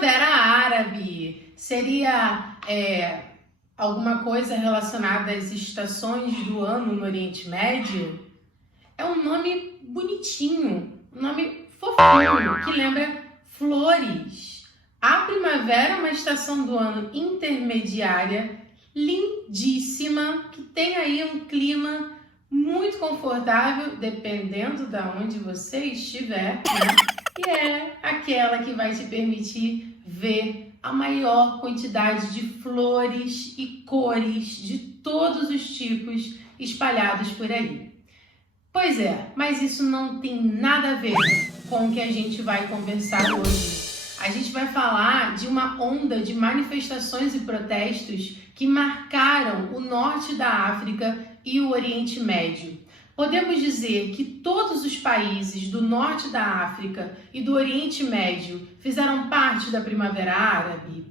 Primavera Árabe seria alguma coisa relacionada às estações do ano no Oriente Médio? É um nome bonitinho, um nome fofinho, que lembra flores. A primavera é uma estação do ano intermediária, lindíssima, que tem aí um clima muito confortável, dependendo de onde você estiver, né? E é aquela que vai te permitir ver a maior quantidade de flores e cores de todos os tipos espalhados por aí. Pois é, mas isso não tem nada a ver com o que a gente vai conversar hoje. A gente vai falar de uma onda de manifestações e protestos que marcaram o norte da África e o Oriente Médio. Podemos dizer que todos os países do norte da África e do Oriente Médio fizeram parte da Primavera Árabe?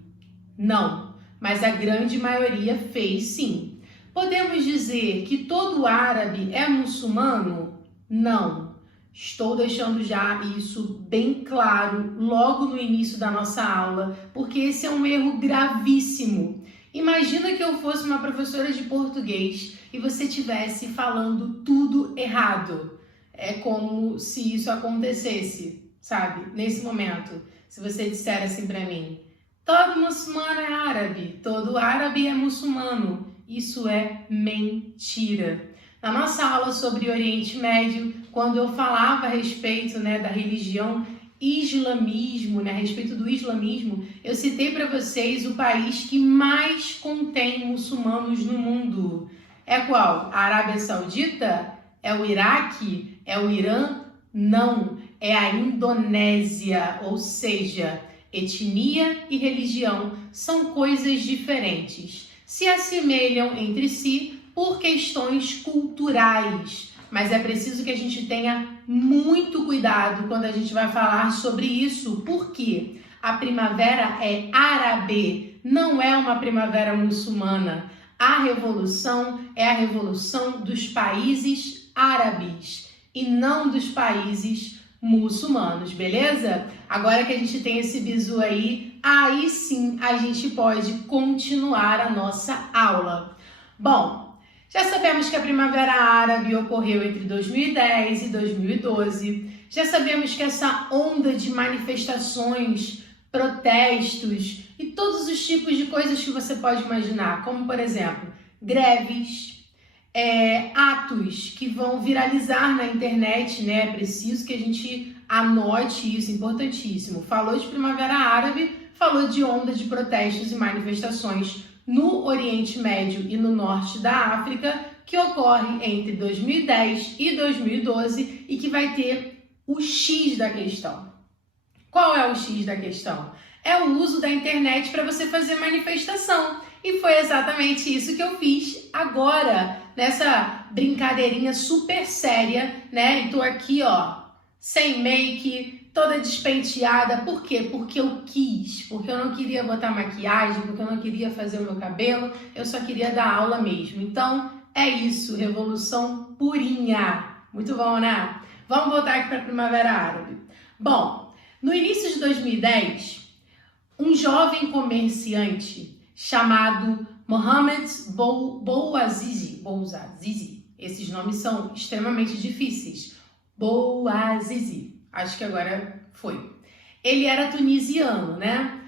Não, mas a grande maioria fez sim. Podemos dizer que todo árabe é muçulmano? Não. Estou deixando já isso bem claro logo no início da nossa aula, porque esse é um erro gravíssimo. Imagina que eu fosse uma professora de português e você estivesse falando tudo errado. É como se isso acontecesse, sabe? Nesse momento, se você disser assim para mim: todo muçulmano é árabe, todo árabe é muçulmano. Isso é mentira. Na nossa aula sobre Oriente Médio, quando eu falava a respeito, da religião islamismo, a respeito do islamismo, eu citei para vocês o país que mais contém muçulmanos no mundo. É qual? A Arábia Saudita? É o Iraque? É o Irã? Não, é a Indonésia, ou seja, etnia e religião são coisas diferentes. Se assemelham entre si por questões culturais, mas é preciso que a gente tenha muito cuidado quando a gente vai falar sobre isso, porque a primavera é árabe, não é uma primavera muçulmana. A revolução é a revolução dos países árabes e não dos países muçulmanos, beleza? Agora que a gente tem esse bizu aí sim a gente pode continuar a nossa aula. Bom, já sabemos que a Primavera Árabe ocorreu entre 2010 e 2012. Já sabemos que essa onda de manifestações, protestos e todos os tipos de coisas que você pode imaginar, como por exemplo, greves, atos que vão viralizar na internet, né? É preciso que a gente anote isso, importantíssimo. Falou de Primavera Árabe, falou de onda de protestos e manifestações no Oriente Médio e no Norte da África, que ocorre entre 2010 e 2012 e que vai ter o X da questão. Qual é o X da questão? É o uso da internet para você fazer manifestação. E foi exatamente isso que eu fiz agora, nessa brincadeirinha super séria, né? E tô aqui, sem make, toda despenteada. Por quê? Porque eu quis, porque eu não queria botar maquiagem, porque eu não queria fazer o meu cabelo, eu só queria dar aula mesmo. Então, é isso, revolução purinha. Muito bom, né? Vamos voltar aqui para a Primavera Árabe. Bom, no início de 2010, um jovem comerciante chamado Mohamed Bouazizi, esses nomes são extremamente difíceis, Bouazizi, acho que agora foi. Ele era tunisiano, né?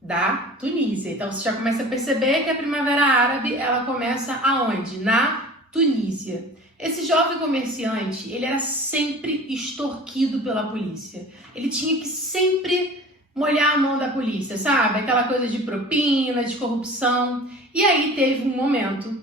Da Tunísia. Então você já começa a perceber que a Primavera Árabe, ela começa aonde? Na Tunísia. Esse jovem comerciante, ele era sempre extorquido pela polícia. Ele tinha que sempre molhar a mão da polícia, sabe? Aquela coisa de propina, de corrupção. E aí teve um momento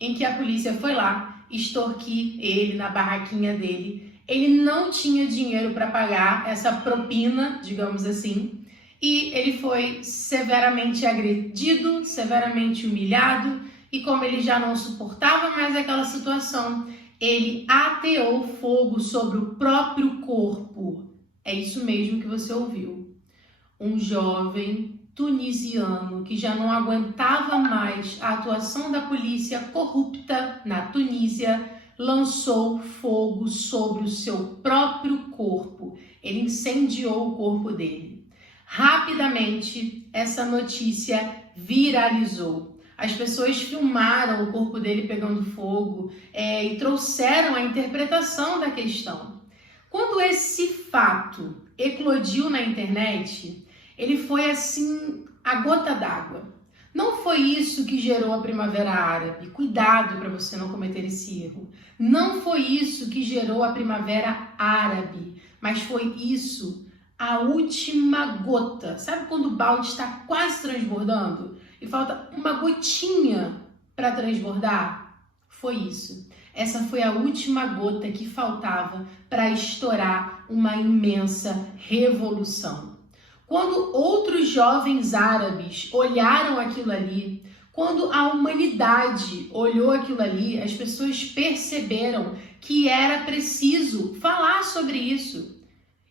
em que a polícia foi lá extorquir ele na barraquinha dele. Ele não tinha dinheiro para pagar essa propina, digamos assim, e ele foi severamente agredido, severamente humilhado, e como ele já não suportava mais aquela situação, ele ateou fogo sobre o próprio corpo. É isso mesmo que você ouviu. Um jovem tunisiano que já não aguentava mais a atuação da polícia corrupta na Tunísia, lançou fogo sobre o seu próprio corpo. Ele incendiou o corpo dele. Rapidamente, essa notícia viralizou. As pessoas filmaram o corpo dele pegando fogo e trouxeram a interpretação da questão. Quando esse fato eclodiu na internet, ele foi assim, a gota d'água. Não foi isso que gerou a Primavera Árabe. Cuidado para você não cometer esse erro. Não foi isso que gerou a Primavera Árabe, mas foi isso, a última gota. Sabe quando o balde está quase transbordando e falta uma gotinha para transbordar? Foi isso. Essa foi a última gota que faltava para estourar uma imensa revolução. Quando outros jovens árabes olharam aquilo ali, quando a humanidade olhou aquilo ali, as pessoas perceberam que era preciso falar sobre isso.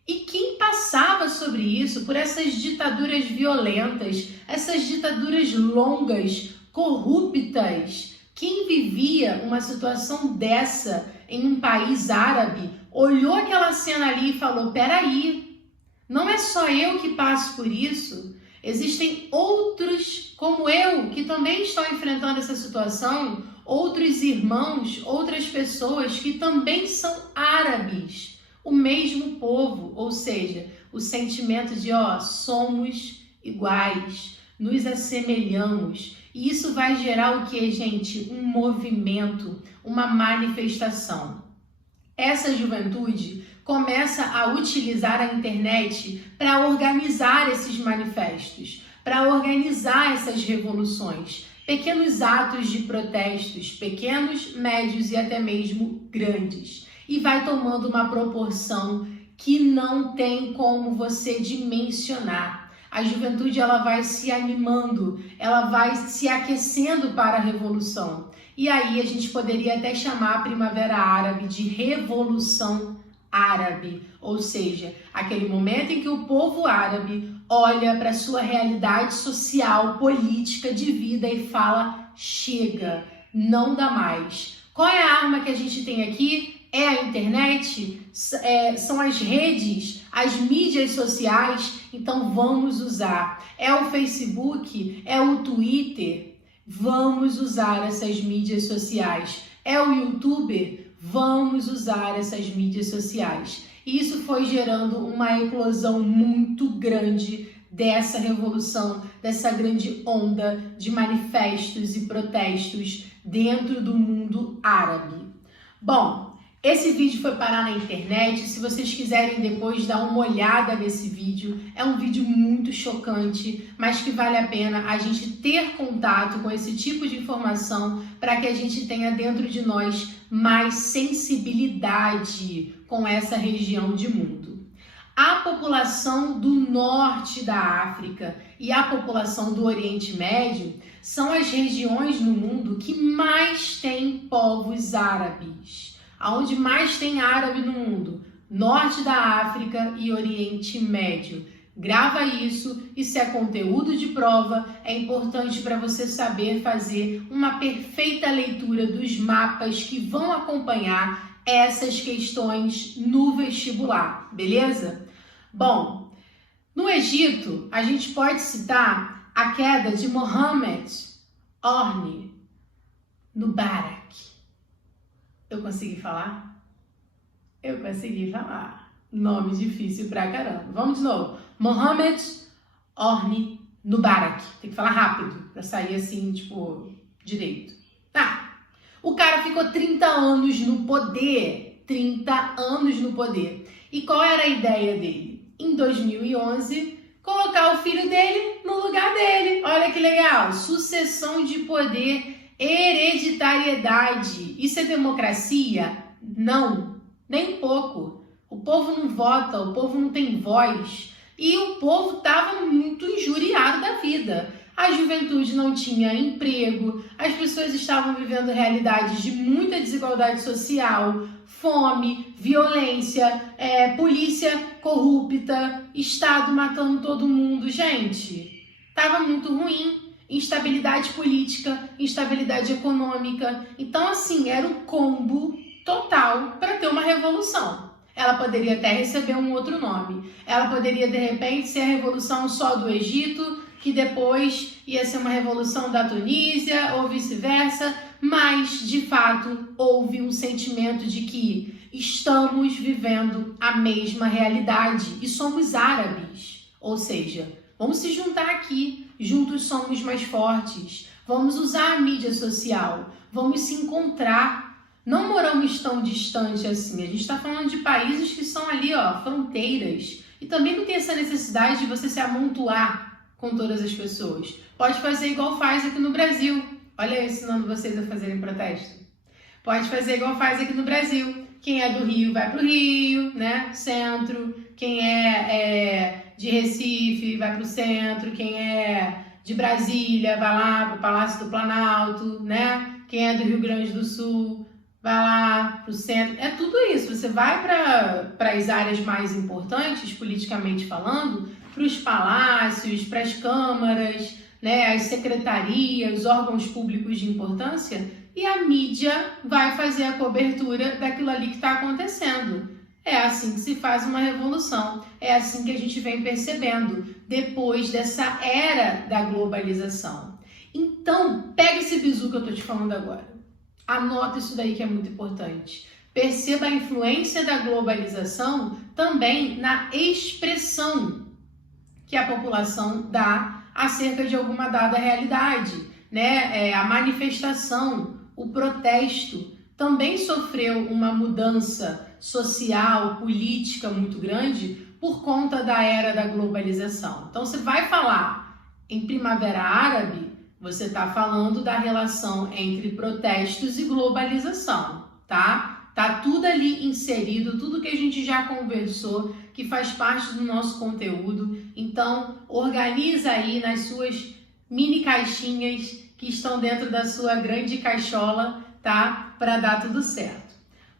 E quem passava sobre isso, por essas ditaduras violentas, essas ditaduras longas, corruptas, quem vivia uma situação dessa em um país árabe, olhou aquela cena ali e falou, peraí, não é só eu que passo por isso, existem outros como eu que também estão enfrentando essa situação, outros irmãos, outras pessoas que também são árabes, o mesmo povo, ou seja, o sentimento de somos iguais, nos assemelhamos. E isso vai gerar o que, gente? Um movimento, uma manifestação. Essa juventude começa a utilizar a internet para organizar esses manifestos, para organizar essas revoluções, pequenos atos de protestos, pequenos, médios e até mesmo grandes. E vai tomando uma proporção que não tem como você dimensionar. A juventude ela vai se animando, ela vai se aquecendo para a revolução. E aí a gente poderia até chamar a Primavera Árabe de Revolução Árabe, ou seja, aquele momento em que o povo árabe olha para a sua realidade social, política, de vida e fala, chega, não dá mais. Qual é a arma que a gente tem aqui? É a internet, são as redes, as mídias sociais, então vamos usar. É o Facebook, é o Twitter, vamos usar essas mídias sociais. É o YouTube, vamos usar essas mídias sociais. E isso foi gerando uma eclosão muito grande dessa revolução, dessa grande onda de manifestos e protestos dentro do mundo árabe. Bom, esse vídeo foi parar na internet, se vocês quiserem depois dar uma olhada nesse vídeo, é um vídeo muito chocante, mas que vale a pena a gente ter contato com esse tipo de informação para que a gente tenha dentro de nós mais sensibilidade com essa região de mundo. A população do norte da África e a população do Oriente Médio são as regiões no mundo que mais têm povos árabes. Aonde mais tem árabe no mundo, norte da África e Oriente Médio. Grava isso, isso é conteúdo de prova, é importante para você saber fazer uma perfeita leitura dos mapas que vão acompanhar essas questões no vestibular, beleza? Bom, no Egito, a gente pode citar a queda de Mohammed Hosni Mubarak. Eu consegui falar? Eu consegui falar. Nome difícil pra caramba. Vamos de novo. Mohammed Hosni Mubarak. Tem que falar rápido, pra sair assim, tipo, direito. Tá. O cara ficou 30 anos no poder. 30 anos no poder. E qual era a ideia dele? Em 2011, colocar o filho dele no lugar dele. Olha que legal. Sucessão de poder, hereditariedade. Isso é democracia? Não, nem pouco. O povo não vota, o povo não tem voz. E o povo estava muito injuriado da vida. A juventude não tinha emprego, as pessoas estavam vivendo realidades de muita desigualdade social, fome, violência, polícia corrupta, Estado matando todo mundo. Gente, estava muito ruim. Instabilidade política, instabilidade econômica. Então, assim, era o combo total para ter uma revolução. Ela poderia até receber um outro nome. Ela poderia, de repente, ser a revolução só do Egito, que depois ia ser uma revolução da Tunísia, ou vice-versa, mas, de fato, houve um sentimento de que estamos vivendo a mesma realidade e somos árabes. Ou seja, vamos se juntar aqui, juntos somos mais fortes, vamos usar a mídia social, vamos se encontrar. Não moramos tão distante assim, a gente está falando de países que são ali, ó, fronteiras. E também não tem essa necessidade de você se amontoar com todas as pessoas. Pode fazer igual faz aqui no Brasil. Olha eu ensinando vocês a fazerem protesto. Pode fazer igual faz aqui no Brasil. Quem é do Rio vai para o Rio, né? Centro. Quem é de Recife vai para o centro. Quem é de Brasília vai lá para o Palácio do Planalto, né? Quem é do Rio Grande do Sul vai lá para o centro. É tudo isso. Você vai para as áreas mais importantes, politicamente falando, para os palácios, para as câmaras, né, as secretarias, órgãos públicos de importância, e a mídia vai fazer a cobertura daquilo ali que está acontecendo. É assim que se faz uma revolução. É assim que a gente vem percebendo depois dessa era da globalização. Então, pega esse bizu que eu estou te falando agora. Anota isso daí que é muito importante. Perceba a influência da globalização também na expressão que a população dá acerca de alguma dada realidade, né? A manifestação, o protesto também sofreu uma mudança social, política muito grande por conta da era da globalização. Então, você vai falar em Primavera Árabe, você está falando da relação entre protestos e globalização, tá? Tá tudo ali inserido, tudo que a gente já conversou, que faz parte do nosso conteúdo. Então, organiza aí nas suas mini caixinhas que estão dentro da sua grande caixola, tá? Para dar tudo certo.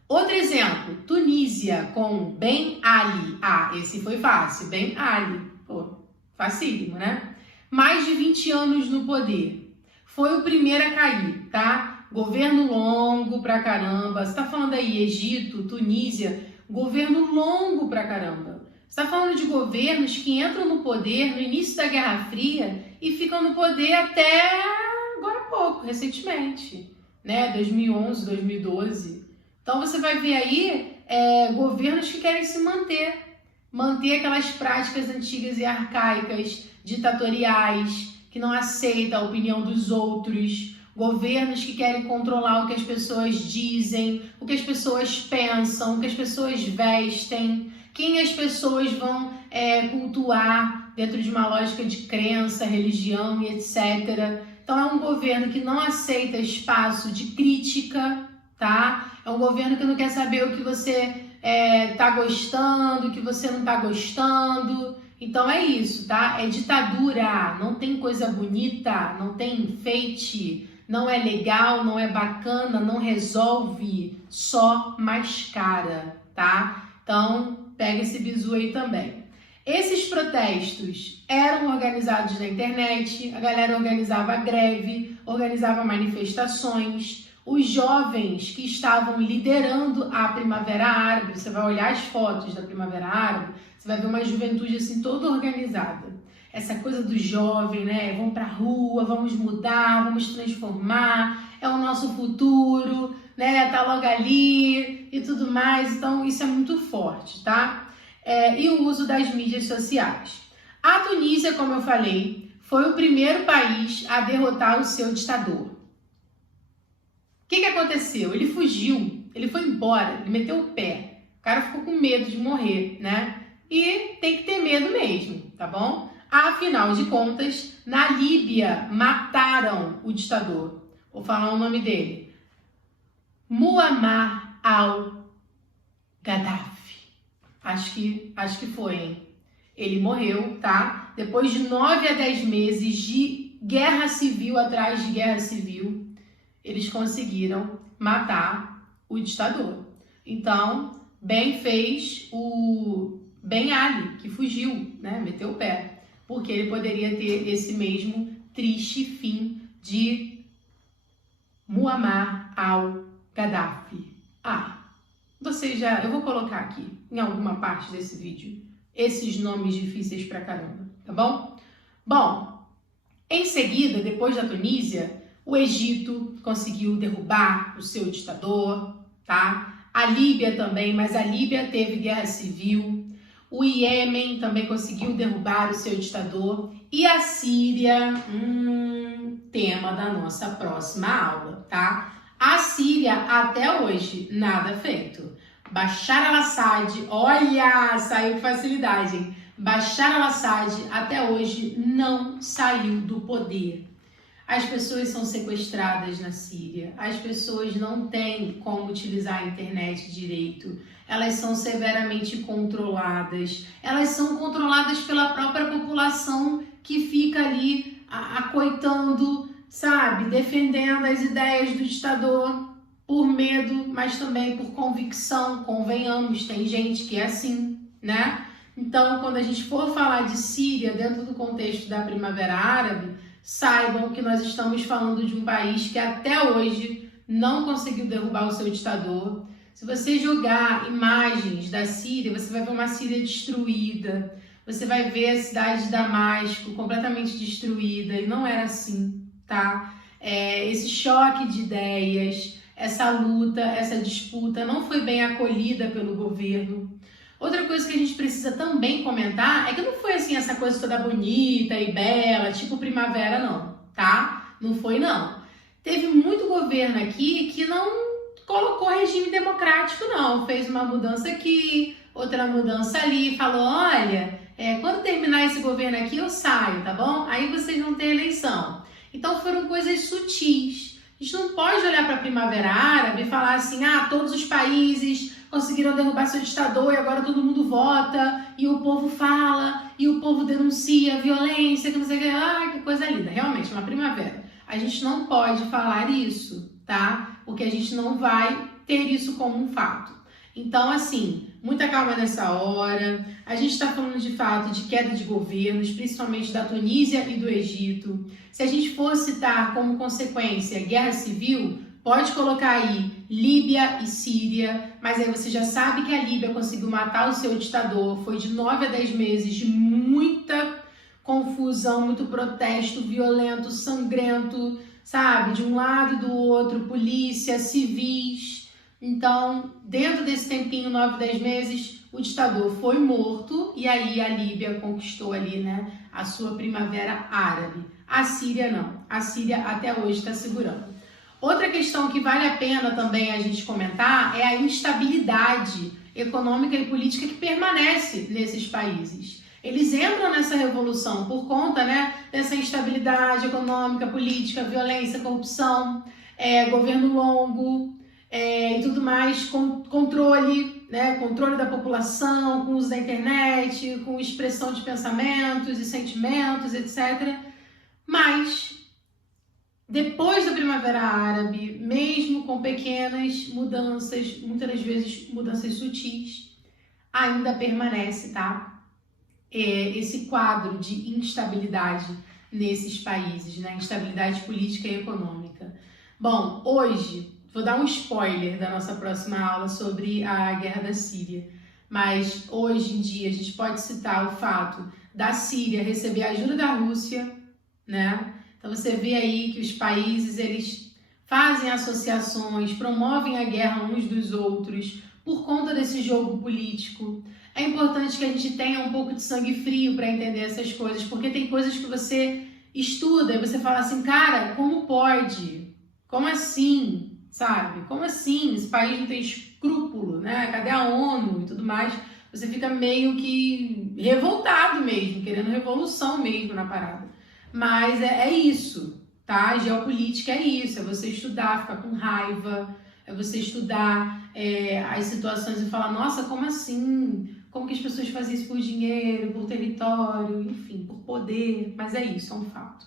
Outro exemplo, Tunísia com Ben Ali. Ah, esse foi fácil, Ben Ali. Pô, facílimo, né? Mais de 20 anos no poder. Foi o primeiro a cair, tá? Governo longo pra caramba. Você tá falando aí Egito, Tunísia, governo longo pra caramba. Você tá falando de governos que entram no poder no início da Guerra Fria e ficam no poder até agora há pouco, recentemente, né? 2011, 2012. Então você vai ver aí governos que querem se manter aquelas práticas antigas e arcaicas, ditatoriais, que não aceitam a opinião dos outros, governos que querem controlar o que as pessoas dizem, o que as pessoas pensam, o que as pessoas vestem, quem as pessoas vão cultuar dentro de uma lógica de crença, religião e etc. Então é um governo que não aceita espaço de crítica, tá? É um governo que não quer saber o que você tá gostando, o que você não tá gostando. Então é isso, tá? É ditadura, não tem coisa bonita, não tem enfeite, não é legal, não é bacana, não resolve, só mascara, tá? Então pega esse bizu aí também. Esses protestos eram organizados na internet, a galera organizava greve, organizava manifestações. Os jovens que estavam liderando a Primavera Árabe, você vai olhar as fotos da Primavera Árabe, você vai ver uma juventude assim toda organizada. Essa coisa do jovem, né? Vamos pra rua, vamos mudar, vamos transformar, é o nosso futuro, né? Tá logo ali e tudo mais. Então isso é muito forte, tá? E o uso das mídias sociais. A Tunísia, como eu falei, foi o primeiro país a derrotar o seu ditador. O que aconteceu? Ele fugiu, ele foi embora, ele meteu o pé. O cara ficou com medo de morrer, né? E tem que ter medo mesmo, tá bom? Afinal de contas, na Líbia mataram o ditador. Vou falar o nome dele. Muammar al-Gaddafi. Acho que foi, hein? Ele morreu, tá? Depois de 9 a 10 meses de guerra civil atrás de guerra civil, eles conseguiram matar o ditador. Então, bem fez o Ben Ali, que fugiu, né? Meteu o pé, porque ele poderia ter esse mesmo triste fim de Muammar al-Gaddafi. eu vou colocar aqui em alguma parte desse vídeo esses nomes difíceis pra caramba, tá bom? Bom, em seguida, depois da Tunísia, o Egito conseguiu derrubar o seu ditador, tá? A Líbia também, mas a Líbia teve guerra civil. O Iêmen também conseguiu derrubar o seu ditador. E a Síria, tema da nossa próxima aula, tá? A Síria, até hoje, nada feito. Bashar al-Assad, olha, saiu com facilidade, hein? Bashar al-Assad, até hoje, não saiu do poder. As pessoas são sequestradas na Síria, as pessoas não têm como utilizar a internet direito, elas são severamente controladas, elas são controladas pela própria população que fica ali acoitando, sabe, defendendo as ideias do ditador por medo, mas também por convicção, convenhamos, tem gente que é assim, né? Então, quando a gente for falar de Síria dentro do contexto da Primavera Árabe, saibam que nós estamos falando de um país que até hoje não conseguiu derrubar o seu ditador. Se você jogar imagens da Síria, você vai ver uma Síria destruída, você vai ver a cidade de Damasco completamente destruída, e não era assim, tá? Esse choque de ideias, essa luta, essa disputa não foi bem acolhida pelo governo. Outra coisa que a gente precisa também comentar é que não foi assim essa coisa toda bonita e bela, tipo primavera não, tá? Não foi não. Teve muito governo aqui que não colocou regime democrático não, fez uma mudança aqui, outra mudança ali, falou, olha, quando terminar esse governo aqui eu saio, tá bom? Aí vocês vão ter eleição. Então foram coisas sutis. A gente não pode olhar para a Primavera Árabe e falar assim, todos os países conseguiram derrubar seu ditador e agora todo mundo vota, e o povo fala, e o povo denuncia a violência, que não sei o que, que coisa linda. Realmente, uma primavera. A gente não pode falar isso, tá? Porque a gente não vai ter isso como um fato. Então, assim, muita calma nessa hora. A gente está falando de fato de queda de governos, principalmente da Tunísia e do Egito. Se a gente for citar como consequência guerra civil, pode colocar aí Líbia e Síria, mas aí você já sabe que a Líbia conseguiu matar o seu ditador. Foi de 9 a 10 meses de muita confusão, muito protesto violento, sangrento, sabe? De um lado e do outro, polícia, civis. Então, dentro desse tempinho, 9, 10 meses, o ditador foi morto e aí a Líbia conquistou ali, né, a sua Primavera Árabe. A Síria não. A Síria até hoje está segurando. Outra questão que vale a pena também a gente comentar é a instabilidade econômica e política que permanece nesses países. Eles entram nessa revolução por conta, né, dessa instabilidade econômica, política, violência, corrupção, governo longo e tudo mais, controle, né, controle da população, com uso da internet, com expressão de pensamentos e sentimentos, etc. Mas depois da Primavera Árabe, mesmo com pequenas mudanças, muitas das vezes mudanças sutis, ainda permanece, tá? Esse quadro de instabilidade nesses países, né? Instabilidade política e econômica. Bom, hoje, vou dar um spoiler da nossa próxima aula sobre a guerra da Síria, mas hoje em dia a gente pode citar o fato da Síria receber a ajuda da Rússia, né? Então você vê aí que os países, eles fazem associações, promovem a guerra uns dos outros por conta desse jogo político. É importante que a gente tenha um pouco de sangue frio para entender essas coisas, porque tem coisas que você estuda e você fala assim, cara, como pode? Como assim? Sabe? Como assim? Esse país não tem escrúpulo, né? Cadê a ONU e tudo mais? Você fica meio que revoltado mesmo, querendo revolução mesmo na parada. Mas é isso, tá? Geopolítica é isso, é você estudar, ficar com raiva, é você estudar as situações e falar, nossa, como assim? Como que as pessoas fazem isso por dinheiro, por território, enfim, por poder, mas é isso, é um fato.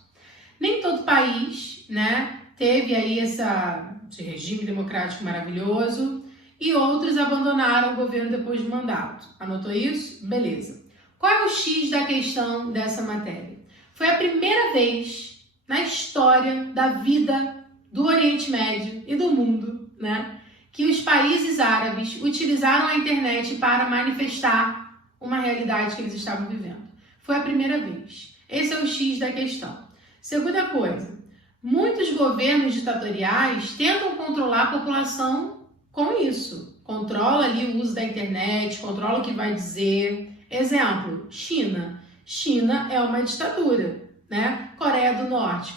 Nem todo país, né, teve aí esse regime democrático maravilhoso e outros abandonaram o governo depois do mandato. Anotou isso? Beleza. Qual é o X da questão dessa matéria? Foi a primeira vez na história da vida do Oriente Médio e do mundo, né, que os países árabes utilizaram a internet para manifestar uma realidade que eles estavam vivendo. Foi a primeira vez. Esse é o X da questão. Segunda coisa, muitos governos ditatoriais tentam controlar a população com isso. Controla ali o uso da internet, controla o que vai dizer. Exemplo, China. China é uma ditadura, né? Coreia do Norte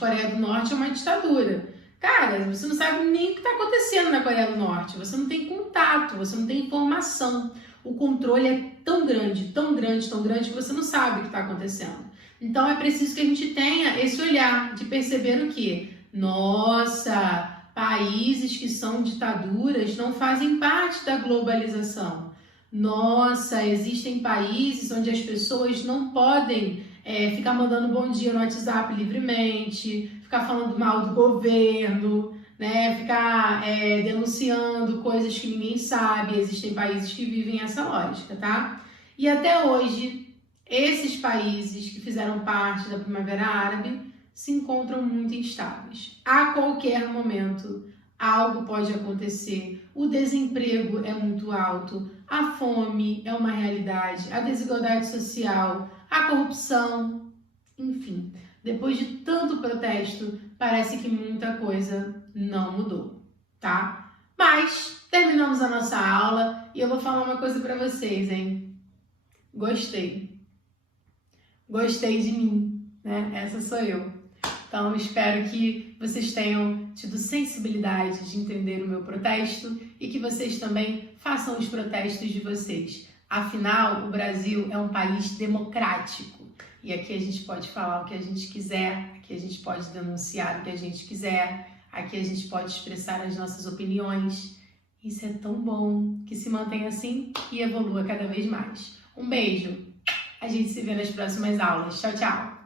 é uma ditadura. Cara, você não sabe nem o que está acontecendo na Coreia do Norte. Você não tem contato, você não tem informação. O controle é tão grande, tão grande, tão grande que você não sabe o que está acontecendo. Então é preciso que a gente tenha esse olhar de perceber o que? Nossa, países que são ditaduras não fazem parte da globalização. Nossa, existem países onde as pessoas não podem ficar mandando bom dia no WhatsApp livremente, ficar falando mal do governo, né? Ficar denunciando coisas que ninguém sabe. Existem países que vivem essa lógica, tá? E até hoje, esses países que fizeram parte da Primavera Árabe se encontram muito instáveis. A qualquer momento, algo pode acontecer. O desemprego é muito alto, a fome é uma realidade, a desigualdade social, a corrupção, enfim. Depois de tanto protesto, parece que muita coisa não mudou, tá? Mas terminamos a nossa aula e eu vou falar uma coisa para vocês, hein? Gostei. Gostei de mim, né? Essa sou eu. Então, espero que vocês tenham tido sensibilidade de entender o meu protesto e que vocês também façam os protestos de vocês. Afinal, o Brasil é um país democrático e aqui a gente pode falar o que a gente quiser, aqui a gente pode denunciar o que a gente quiser, aqui a gente pode expressar as nossas opiniões. Isso é tão bom, que se mantenha assim e evolua cada vez mais. Um beijo! A gente se vê nas próximas aulas. Tchau, tchau!